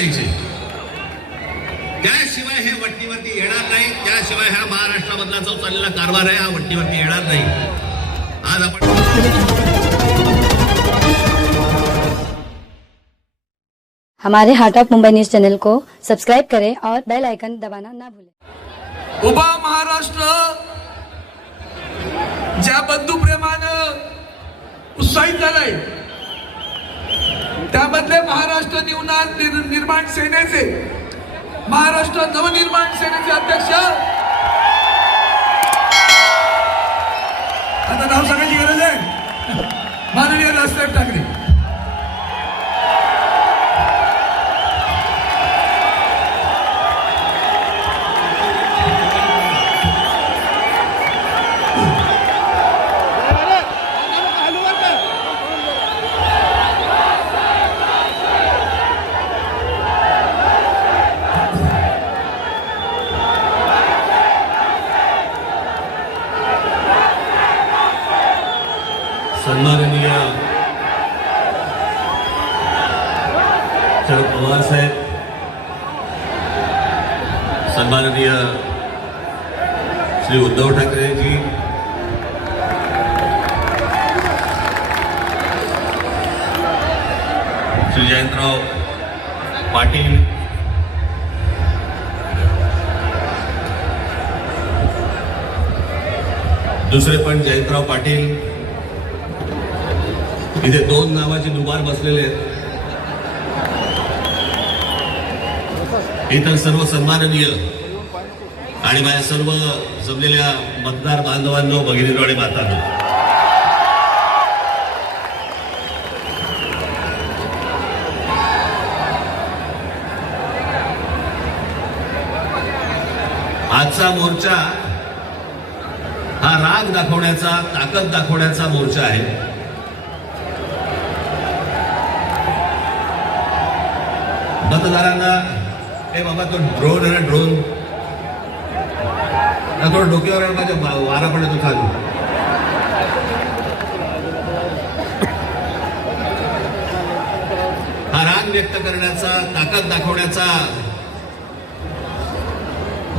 द्यायचे. त्याशिवाय हे वट्टीवरती येणार नाही. त्याशिवाय हा महाराष्ट्रामधला जो चाललेला कारभार आहे हा वट्टीवरती येणार नाही. आज आपण हमारे heart of Mumbai news channel को सब्सक्राईब करें और बेल आइकन दबाना ना भूलें। उभा महाराष्ट्र ज्या बंधुप्रेमानं उत्साहित झालाय मधले महाराष्ट्र निवनार निर- निर्माण सेनेचे महाराष्ट्र नवनिर्माण सेनेचे अध्यक्ष. आता नाव सांगायची गरज आहे. माननीय राजसाहेब ठाकरे श्री उद्धव ठाकरेजी श्री जयंतराव पाटील. दुसरे पण जयंतराव पाटील. इथे दोन नावाचे दुबार बसलेले आहेत. इतर सर्व सन्माननीय आणि माझ्या सर्व जमलेल्या मतदार बांधवांनो भगिनींनो आणि मातांनो. आजचा मोर्चा हा राग दाखवण्याचा ताकद दाखवण्याचा मोर्चा आहे. मतदारांना हे बाबा तो ड्रोन आहे ड्रोन? ना थोडं डोक्यावर माझ्या वारा पडतो चालू हा राग व्यक्त करण्याचा ताकद दाखवण्याचा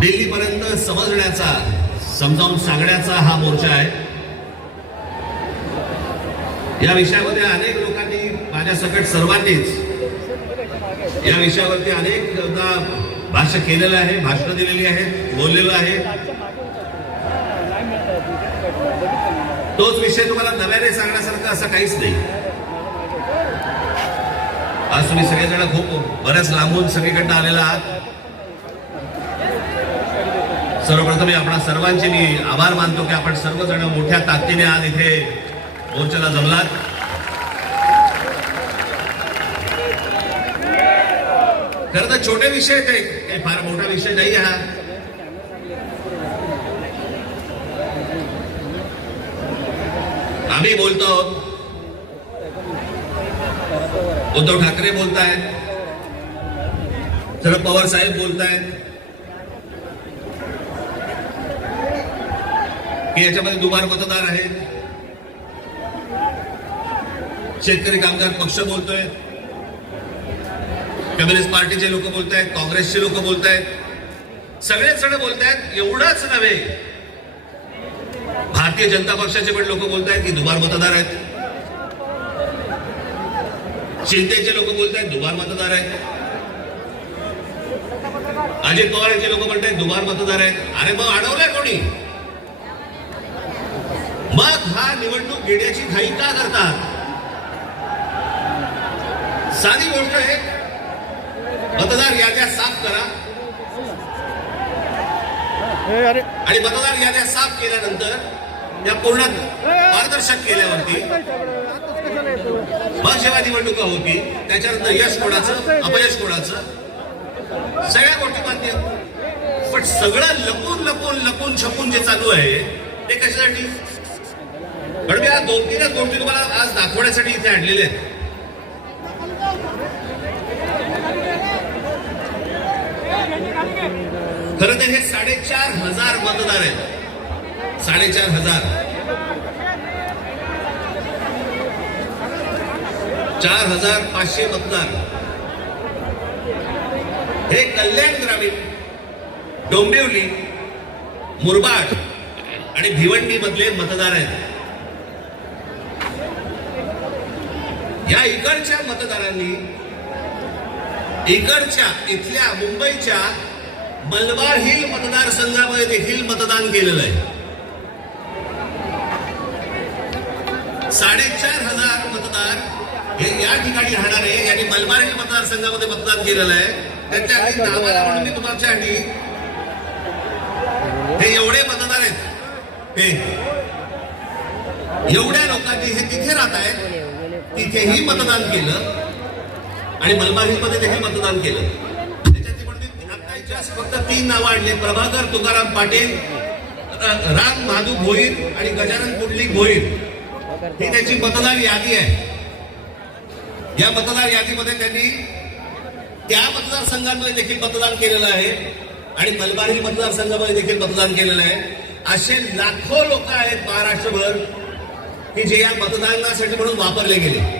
दिल्लीपर्यंत समजण्याचा समजावून सांगण्याचा हा मोर्चा आहे. या विषयामध्ये अनेक लोकांनी माझ्या सकट सर्वांनीच या विषयावरती अनेक भाष्य केलेलं आहे भाषणं दिलेली आहेत बोललेलं आहे. तोच विषय तुम्हाला नव्याने सांगण्यासारखं असं काहीच नाही. आज तुम्ही सगळेजण खूप बऱ्याच लांबून सगळीकडनं आलेला आहात. सर्वप्रथम मी आपणा सर्वांचे मी आभार मानतो की आपण सर्वजण मोठ्या ताकदीने आज इथे मोर्चाला जमलात. खरं तर छोटे विषय आहेत काही फार मोठा विषय नाही हा. आम्ही बोलतो. उद्धव ठाकरे बोलतायत शरद पवार साहेब बोलतायत की याच्यामध्ये दुबार मतदार आहेत शेतकरी कामगार पक्ष बोलतोय. कम्युनिस्ट पार्टीचे लोक बोलतायत काँग्रेसचे लोक बोलतायत. सगळेच जण बोलतायत एवढाच एवढंच नव्हे. भारतीय जनता पक्षाचे पण लोक बोलत आहेत की दुबार मतदार आहेत. शिंदेचे लोक बोलत आहेत दुबार मतदार आहेत. अजित पवार यांचे लोक म्हणतात दुबार मतदार आहेत. अरे मग अडवलंय कोणी? मग हा निवडणूक घेण्याची घाई का करतात? साधी गोष्ट आहे. मतदार याद्या साफ करा. आणि मतदार याद्या साफ केल्यानंतर या पूर्ण पारदर्शक केल्यावरती मग जेव्हा निवडणुका होती. त्याच्यानंतर यश कोणाचं अपयश कोणाचं? सगळ्या गोष्टी मान्य पण सगळं लपून लपून लपून छपून जे चालू आहे ते कशासाठी? कारण मी आज दोन तीनच गोष्टी तुम्हाला आज दाखवण्यासाठी इथे आणलेल्या आहेत. खरं तर हे साडेचार हजार मतदार आहेत. साडेचार हजार. चार हजार पाचशे मतदार. हे कल्याण ग्रामीण डोंबिवली मुरबाड आणि भिवंडी मधले मतदार आहेत. या इकडच्या मतदारांनी इकडच्या इथल्या मुंबईच्या मलबार हिल मतदारसंघामध्ये देखील मतदान केलेलं आहे. साडेचार हजार मतदार हे या ठिकाणी राहणारे यांनी मलबार हिल मतदारसंघामध्ये मतदान केलेलं आहे. त्यांच्या आधी नावाला म्हणून मी तुमच्यासाठी हे एवढे मतदार आहेत. हे एवढ्या लोकांनी हे तिथे राहत आहेत. तिथेही मतदान केलं. आणि मलबार हिलमध्ये देखील मतदान केलं. त्याच्यात फक्त तीन नावं आणले. प्रभाकर तुकाराम पाटील राम महादू भोईर आणि गजानन कुंडलिक भोईर. ही त्याची मतदार यादी आहे. या मतदार यादीमध्ये त्यांनी त्या मतदारसंघांमध्ये देखील मतदान केलेलं आहे आणि मलबार मतदारसंघामध्ये देखील मतदान केलेलं आहे. असे लाखो लोक आहेत महाराष्ट्रभर की जे या मतदानासाठी म्हणून वापरले गेले.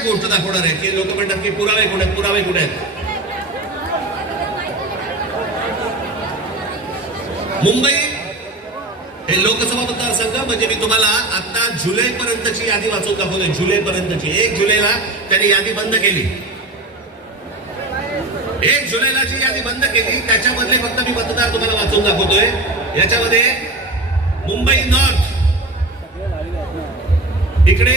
एक गोष्ट दाखवणार आहे. की लोक म्हणतात की पुरावे कुठे आहेत? पुरावे कुठे आहेत? मुंबई हे लोकसभा मतदारसंघ म्हणजे मी तुम्हाला आता जुलै पर्यंतची यादी वाचून दाखवतोय. जुलै पर्यंतची एक जुलैला त्यांनी यादी बंद केली. एक जुलैला जी यादी बंद केली त्याच्यामधले फक्त मी मतदार तुम्हाला वाचून दाखवतोय. याच्यामध्ये मुंबई नॉर्थ. इकडे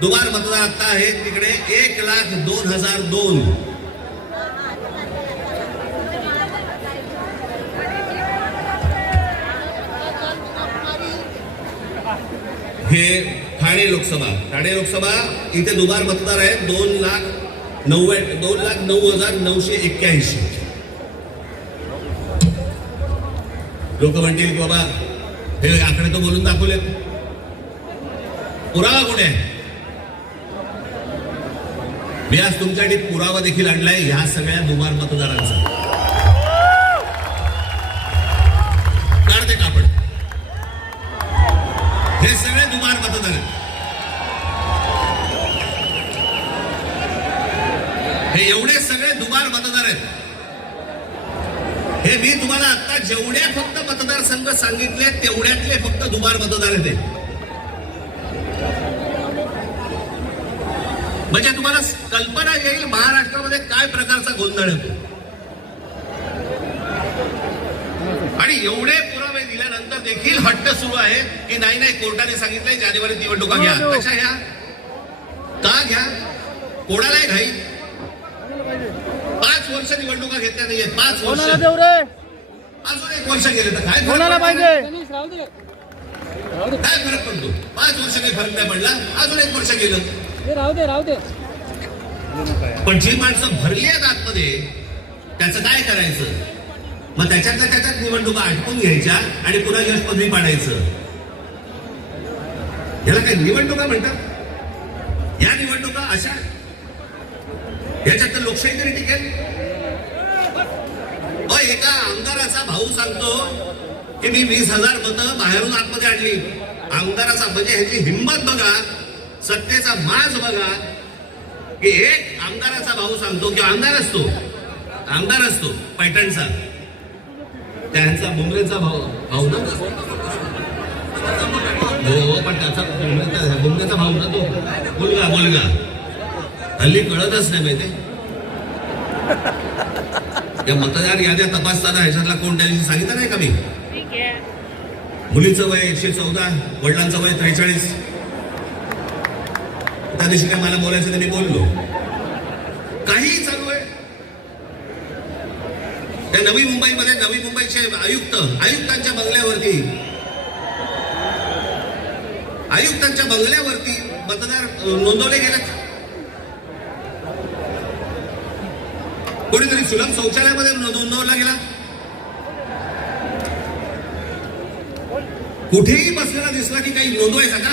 दुबार मतदार आता आहेत तिकडे एक लाख दोन हजार दोन. हे ठाणे लोकसभा ठाणे लोकसभा इथे दुबार मतदार आहेत दोन लाख नव्वद दोन लाख नऊ हजार नऊशे एक्क्याऐंशी. लोक म्हणतील की बाबा हे आकडे तो बोलून दाखवलेत. पुरावा कोण आहे? मी आज तुमच्याकडे पुरावा देखील आणलाय ह्या सगळ्या दुबार मतदारांचा. काढते कापड. हे सगळे दुबार मतदार आहेत. हे एवढे सगळे दुबार मतदार आहेत. हे मी तुम्हाला आता जेवढ्या फक्त मतदारसंघ सांगितले तेवढ्यातले फक्त दुबार मतदार आहेत म्हणजे तुम्हाला कल्पना येईल महाराष्ट्रामध्ये काय प्रकारचा गोंधळ होतो आणि एवढे पुरावे दिल्यानंतर देखील हट्ट सुरू आहे की नाही नाही कोर्टाने सांगितलंय जानेवारीत निवडणुका घ्या. कशा घ्या? का घ्या? कोणालाही घाई पाच वर्ष निवडणुका घेतल्या नाहीये पाच वर्ष. अजून एक वर्ष गेले तर काय कोणाला? पाहिजे? काय फरक पडतो? पाच वर्ष काही फरक नाही पडला. अजून एक वर्ष गेलं. राहू दे राहू दे. पण जी माणसं भरली आहेत आतमध्ये त्याचं काय करायचं? मग त्याच्यातल्या त्याच्यात निवडणुका आटकून घ्यायच्या आणि पुन्हा यश पदवी पाडायचं. याला काय निवडणुका म्हणतात? या निवडणुका अशा? याच्यात तर लोकशाही तरी टिकेल? अ, एका आमदाराचा भाऊ सांगतो की मी वीस हजार मतं बाहेरून आतमध्ये आणली. आमदाराचा म्हणजे ह्याची हिंमत बघा. सत्तेचा माज बघा. की एक आमदाराचा भाऊ सांगतो की आमदार असतो. आमदार असतो पैठणचा. त्यांचा बुमरेचा भाऊ भाऊ ना? हो हो, पण त्याचा बुमरेचा बुमरेचा भाऊ ना तो? मुलगा मुलगा. हल्ली कळतच नाही माहिती. या मतदार याद्या तपासताना ह्याच्यातला कोण त्या दिवशी सांगितलं नाही का मी? मुलीचं वय एकशे चौदा वडिलांचं वय त्रेचाळीस. त्या दिवशी काय मला बोलायचं ते मी बोललो. काही चालू आहे. त्या नवी मुंबईमध्ये नवी मुंबईचे आयुक्त आयुक्तांच्या बंगल्यावरती. आयुक्तांच्या बंगल्यावरती मतदार नोंदवले गेले कोणीतरी सुलभ शौचालयामध्ये नोंदवला गेला. कुठेही बसलेला दिसला की काही नोंदवायचा का?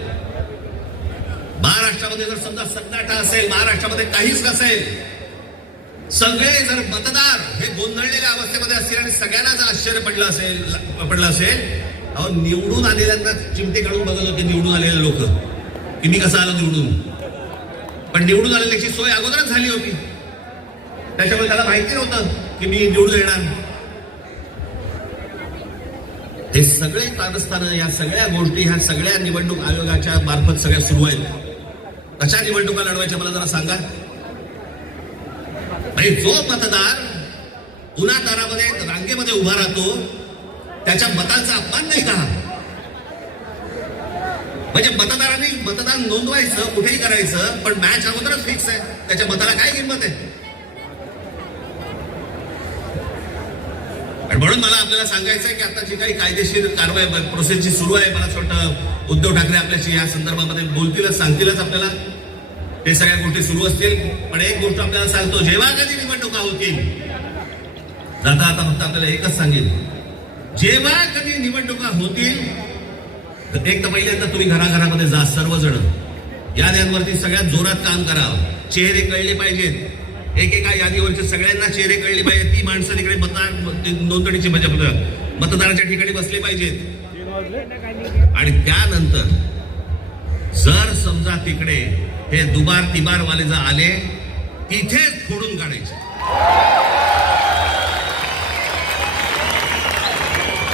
महाराष्ट्रामध्ये जर समजा सन्नाटा असेल महाराष्ट्रामध्ये काहीच नसेल सगळे जर मतदार हे गोंधळलेल्या अवस्थेमध्ये असतील आणि सगळ्यांना जर आश्चर्य पडलं असेल पडलं असेल अहो निवडून आलेल्यांना चिमटे काढून बघत होते निवडून आलेले लोक. की मी कसं आलो निवडून? पण निवडून आलेल्याची सोय अगोदरच झाली होती. त्याच्यामुळे त्याला माहिती नव्हतं की मी निवडून येणार. हे सगळे कारस्थानं या सगळ्या गोष्टी ह्या सगळ्या निवडणूक आयोगाच्या मार्फत सगळ्या सुरू आहेत. कशा निवडणुका लढवायच्या मला जरा सांगा. म्हणजे जो मतदार उन्हा दारामध्ये रांगेमध्ये उभा राहतो त्याच्या मतांचा अपमान नाही का? म्हणजे मतदारांनी मतदान नोंदवायचं कुठेही करायचं पण मॅच अगोदरच फिक्स आहे. त्याच्या मताला काय किंमत आहे? आणि म्हणून मला आपल्याला सांगायचं आहे की आता जी काही कायदेशीर कारवाई प्रोसेस जी सुरू आहे मला असं वाटतं उद्धव ठाकरे आपल्याशी या संदर्भामध्ये बोलतीलच सांगतीलच आपल्याला. ते सगळ्या गोष्टी सुरू असतील. पण एक गोष्ट आपल्याला सांगतो जेव्हा कधी निवडणुका होतील दादा आता फक्त आपल्याला एकच सांगेल जेव्हा कधी निवडणुका होतील तर एक तर पहिल्यांदा तुम्ही घराघरामध्ये जा सर्वजण. याद्यांवरती सगळ्यात जोरात काम करा. चेहरे कळले पाहिजेत. एकेका यादीवरचे सगळ्यांना चेहरे कळले पाहिजे ती माणसं तिकडे मतदार नोंदणीची म्हणजे मतदाराच्या ठिकाणी बसले पाहिजेत. आणि त्यानंतर जर समजा तिकडे हे दुबार तिबार वाले जर आले तिथेच फोडून काढायचे.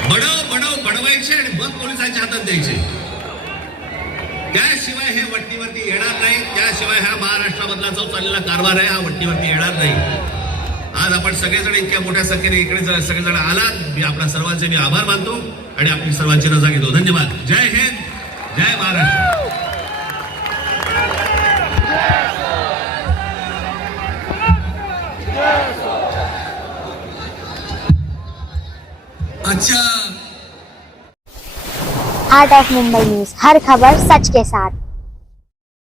बडव बडव बडवायचे आणि मग पोलिसांच्या हातात द्यायचे. त्याशिवाय हे वट्टीवरती येणार नाही. त्याशिवाय हा महाराष्ट्रामधला जो चाललेला कारभार आहे हा वट्टीवरती येणार नाही. आज आपण सगळेजण इतक्या मोठ्या संख्येने इकडे सगळेजण आलात. मी आपल्या सर्वांचे मी आभार मानतो आणि आपली सर्वांची रजा घेतो. धन्यवाद. जय हिंद. जय महाराष्ट्र. अच्छा. आर्ट ऑफ मुंबई न्यूज हर खबर सच के साथ।